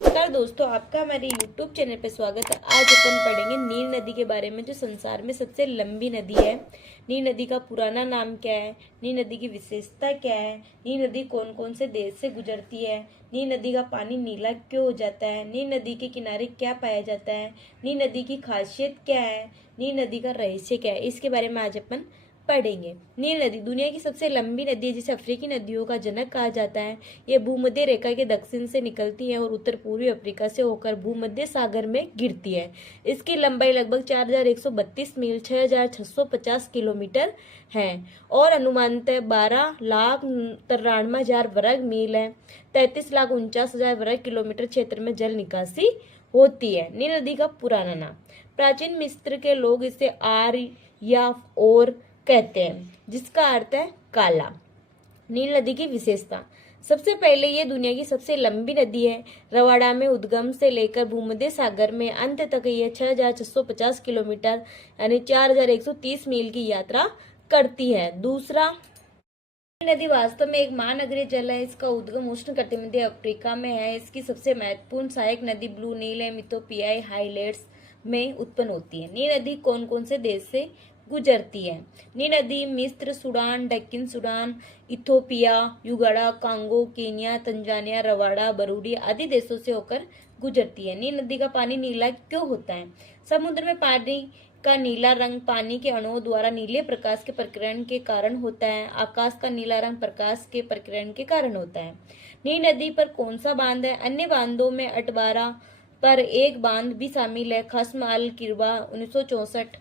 नमस्कार दोस्तों, आपका हमारे YouTube चैनल पर स्वागत है। आज अपन पढ़ेंगे नील नदी के बारे में, जो संसार में सबसे लंबी नदी है। नील नदी का पुराना नाम क्या है, नील नदी की विशेषता क्या है, नील नदी कौन कौन से देश से गुजरती है, नील नदी का पानी नीला क्यों हो जाता है, नील नदी के किनारे क्या पाया जाता है, नील नदी की खासियत क्या है, नील नदी का रहस्य क्या है, इसके बारे में आज अपन पढ़ेंगे। नील नदी दुनिया की सबसे लंबी नदी है, जिसे अफ्रीकी नदियों का जनक कहा जाता है। ये भूमध्य रेखा के दक्षिण से निकलती है और उत्तर पूर्वी अफ्रीका से होकर भूमध्य सागर में गिरती है। इसकी लंबाई लगभग 4132 मील 6650 किलोमीटर है और अनुमानतः 12,93,000 वर्ग मील है। 33,49,000 वर्ग किलोमीटर क्षेत्र में जल निकासी होती है। नील नदी का पुराना नाम, प्राचीन मिस्र के लोग इसे आर्य या और कहते हैं, जिसका अर्थ है काला। नील नदी की विशेषता, सबसे पहले ये दुनिया की सबसे लंबी नदी है। रवाड़ा में उद्गम से लेकर भूमध्य सागर में अंत तक यह 6650 किलोमीटर यानी 4130 मील की यात्रा करती है। दूसरा, नील नदी वास्तव में एक महानगरीय जल है। इसका उद्गम उष्णकटिबंधीय अफ्रीका में है। इसकी सबसे महत्वपूर्ण सहायक नदी ब्लू नील एवं इथियोपियाई हाइलैंड्स में उत्पन्न होती है। नील नदी कौन कौन से देश से गुजरती है? नील नदी मिस्र, सूडान, दक्षिण Sudan, Ethiopia, Uganda, Congo, Kenya, Tanzania, Rwanda, Burundi आदि देशों से होकर गुजरती है। नील नदी का पानी नीला क्यों होता है? समुद्र में पानी का नीला रंग पानी के अणुओं द्वारा नीले प्रकाश के प्रकीर्णन के कारण होता है। आकाश का नीला रंग प्रकाश के प्रकीर्णन के कारण होता है। नील नदी पर कौन सा बांध है? अन्य बांधों में अटबारा पर एक बांध भी शामिल है। खस्म अल किरबा 1964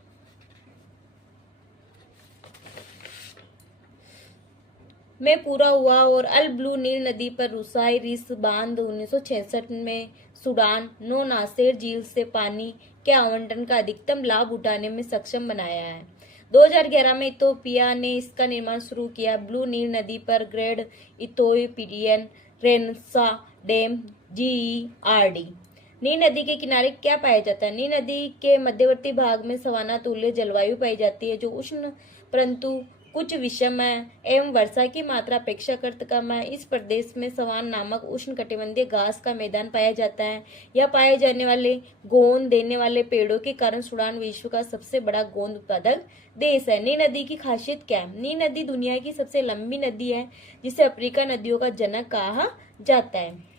में पूरा हुआ और अल ब्लू नील नदी पर रुसाई रिस बांध 1966 में सूडान नो नासेर झील से पानी के आवंटन का अधिकतम लाभ उठाने में सक्षम बनाया है। 2011 में इथियोपिया ने इसका निर्माण शुरू किया। ब्लू नील नदी पर great Ethiopian renaissance dam GERD। नील नदी के किनारे क्या पाया जाता है? नील नदी के मध्यवर्ती भाग में सवाना तुल्य जलवायु पाई जाती है, जो उष्ण परंतु कुछ विषम है एवं वर्षा की मात्रा अपेक्षाकृत कम है। इस प्रदेश में सवान नामक उष्णकटिबंधीय घास का मैदान पाया जाता है। यह पाए जाने वाले गोंद देने वाले पेड़ों के कारण सूडान विश्व का सबसे बड़ा गोंद उत्पादक देश है। नील नदी की खासियत क्या है? नील नदी दुनिया की सबसे लंबी नदी है, जिसे अफ्रीका नदियों का जनक कहा जाता है।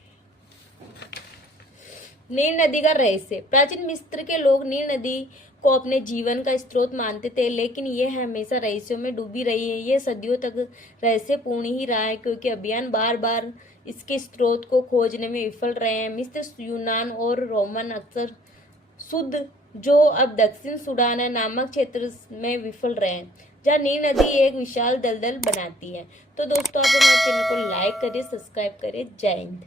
नील नदी का रहस्य, प्राचीन मिस्र के लोग नील नदी को अपने जीवन का स्रोत मानते थे, लेकिन यह हमेशा रहस्यों में डूबी रही है। यह सदियों तक रहस्यपूर्ण ही रहा है, क्योंकि अभियान बार बार इसके स्रोत को खोजने में विफल रहे हैं। मिस्र, यूनान और रोमन अक्सर शुद्ध, जो अब दक्षिण सूडान है, नामक क्षेत्र में विफल रहे हैं, जहाँ नील नदी एक विशाल दलदल बनाती है। तो दोस्तों, आप हमारे चैनल को लाइक करें, सब्सक्राइब करें। जय हिंद।